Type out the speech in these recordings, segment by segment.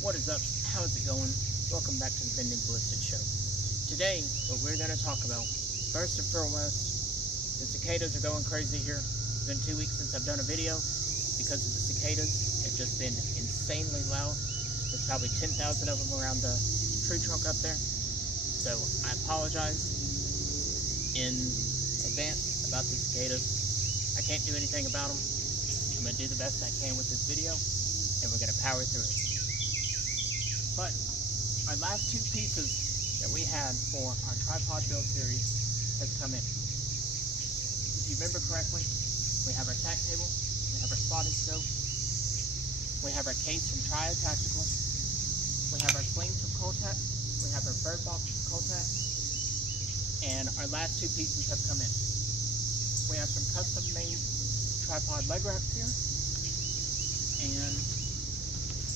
What is up? How's it going? Welcome back to the Bending Ballistic Show. Today, what we're going to talk about, first and foremost, the cicadas are going crazy here. It's been 2 weeks since I've done a video because of the cicadas. They've just been insanely loud. There's probably 10,000 of them around the tree trunk up there. So I apologize in advance about the cicadas. I can't do anything about them. I'm going to do the best I can with this video, and we're going to power through it. But our last two pieces that we had for our tripod build series has come in. If you remember correctly, we have our tack table, we have our spotting scope, we have our case from Triad Tactical, we have our sling from Coltac, we have our bird box from Coltac, and our last two pieces have come in. We have some custom made tripod leg wraps here, and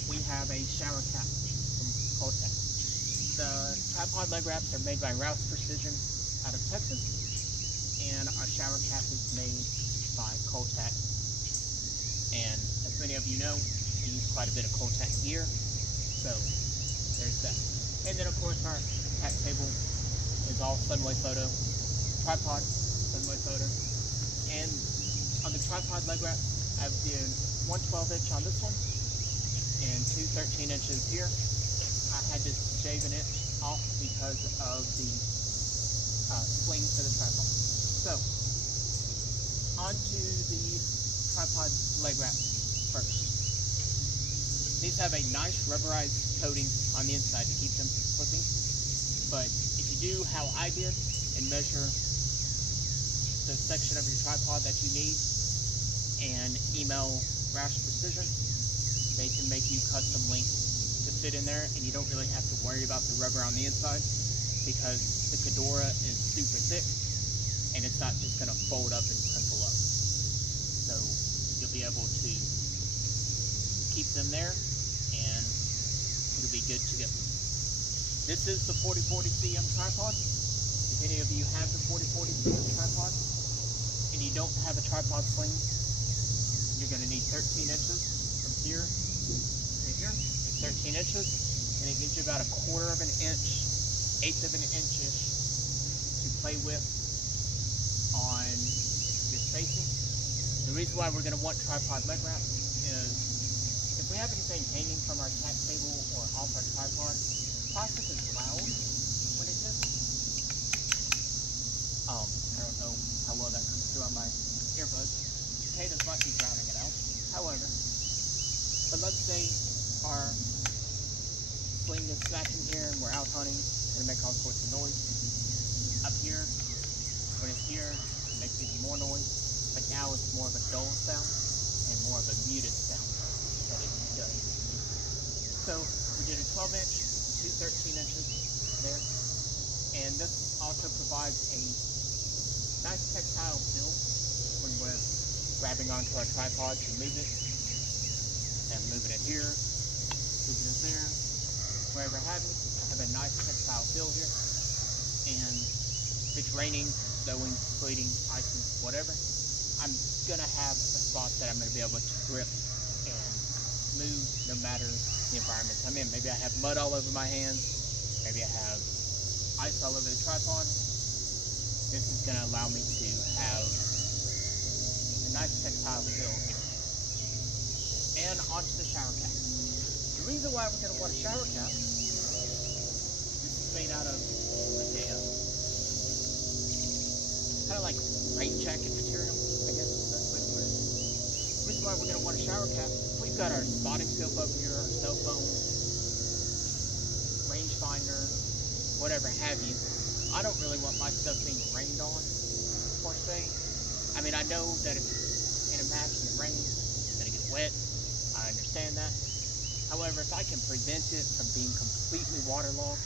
we have a shower cap from Coltac. The tripod leg wraps are made by Rouse Precision out of Texas, and our shower cap is made by Coltac. And as many of you know, we use quite a bit of Coltac gear, so there's that. And then of course our tack table is all Sunway Photo, tripod, Sunway Photo. And on the tripod leg wrap, I've done 1 12-inch on this one, and 2 13 inches here. I had to shave an inch off because of the sling for the tripod. So, onto the tripod leg wrap first. These have a nice rubberized coating on the inside to keep them from slipping. But if you do how I did and measure the section of your tripod that you need and email Rouse Precision, they can make you custom links to fit in there, and you don't really have to worry about the rubber on the inside because the Kedora is super thick and it's not just going to fold up and crumple up. So you'll be able to keep them there and it'll be good to go. This is the 4040 CM tripod. If any of you have the 4040 CM tripod and you don't have a tripod sling, you're going to need 13 inches from here to here. 13 inches, and it gives you about 1/4 of an inch, 1/8 of an inch-ish to play with on your spacing. The reason why we're going to want tripod leg wrap is if we have anything hanging from our tack table or off our tripod, plastic is loud when it hits. I don't know how well that comes through on my earbuds. Cicadas might be drowning it out. However, but let's say our sling is smacking here and we're out hunting, it's going to make all sorts of noise. Up here, when it's here, it makes even more noise, but now it's more of a dull sound and more of a muted sound that it does. So we did a 12-inch, 2 13 inches there, and this also provides a nice tactile feel when we're grabbing onto our tripod to move it, and moving it here, moving it there, wherever I have it. I have a nice tactile feel here, and if it's raining, snowing, sleeting, icing, whatever, I'm gonna have a spot that I'm gonna be able to grip and move no matter the environment I'm in. Maybe I have mud all over my hands, maybe I have ice all over the tripod. This is gonna allow me to have a nice tactile feel here. And onto the shower cap. The reason why we're going to want a shower cap, this is made out of kind of like rain jacket material, I guess is the best way to put it. The reason why we're going to want a shower cap, we've got our spotting scope over here, our cell phone, rangefinder, whatever have you. I don't really want my stuff being rained on, per se. I mean, I know that if it's in a match and it rains, it's going to get wet. I understand that. However, if I can prevent it from being completely waterlogged,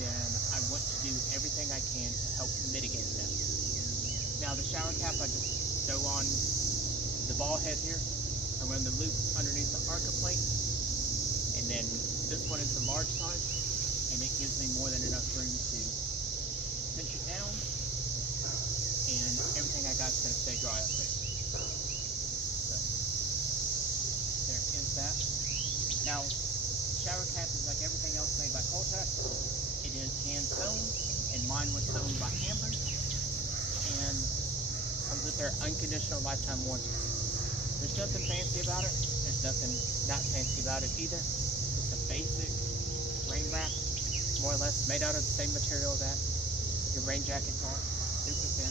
then I want to do everything I can to help mitigate that. Now the shower cap, I just sew on the ball head here. I run the loop underneath the Arca plate, and then this one is the large size, and it gives me more than enough room to cinch it down, and everything I got is going to stay dry up there. So there is that. Now, shower cap is like everything else made by Coltech. It is hand sewn, and mine was sewn by Amber, and comes with their unconditional lifetime warranty. There's nothing fancy about it. There's nothing not fancy about it either. It's a basic rain wrap, more or less made out of the same material that your rain jackets are, super thin.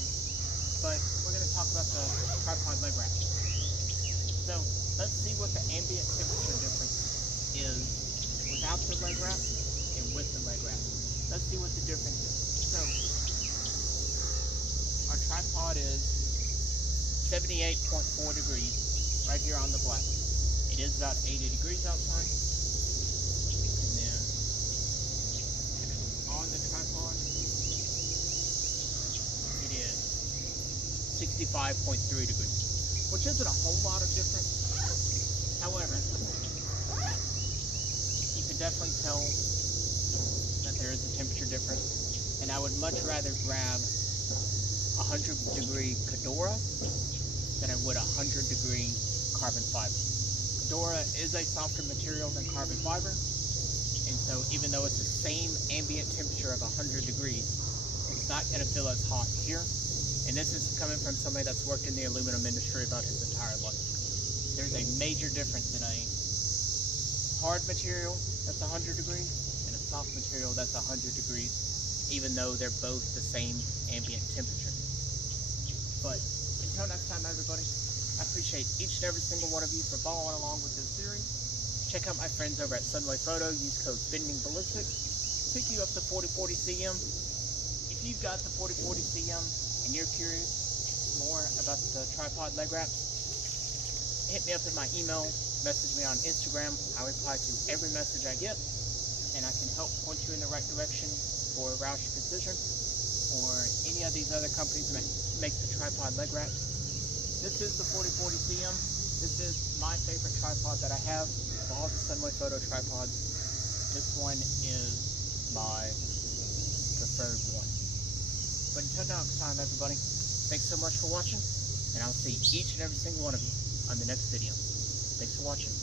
But we're going to talk about the tripod leg wrap. So let's see what the ambient temperature difference is without the leg wrap and with the leg wrap. Let's see what the difference is. So our tripod is 78.4 degrees right here on the black. It is about 80 degrees outside. And then on the tripod, it is 65.3 degrees, which isn't a whole lot of difference. However, you can definitely tell that there is a temperature difference, and I would much rather grab 100 degree Cordura than I would 100 degree carbon fiber. Cordura is a softer material than carbon fiber, and so even though it's the same ambient temperature of 100 degrees, it's not going to feel as hot here. And this is coming from somebody that's worked in the aluminum industry about his entire life. There's a major difference in a hard material that's 100 degrees and a soft material that's 100 degrees, even though they're both the same ambient temperature. But until next time, everybody, I appreciate each and every single one of you for following along with this series. Check out my friends over at Sunway Photo. Use code Bending Ballistics. Pick you up the 4040 CM. If you've got the 4040 CM and you're curious more about the tripod leg wraps, hit me up in my email, message me on Instagram. I reply to every message I get, and I can help point you in the right direction for Roush Precision or any of these other companies that make the tripod leg wraps. This is the 4040 CM. This is my favorite tripod that I have of all the Sunway Photo tripods. This one is my preferred one. But until next time, everybody, thanks so much for watching, and I'll see each and every single one of you on the next video. Thanks for watching.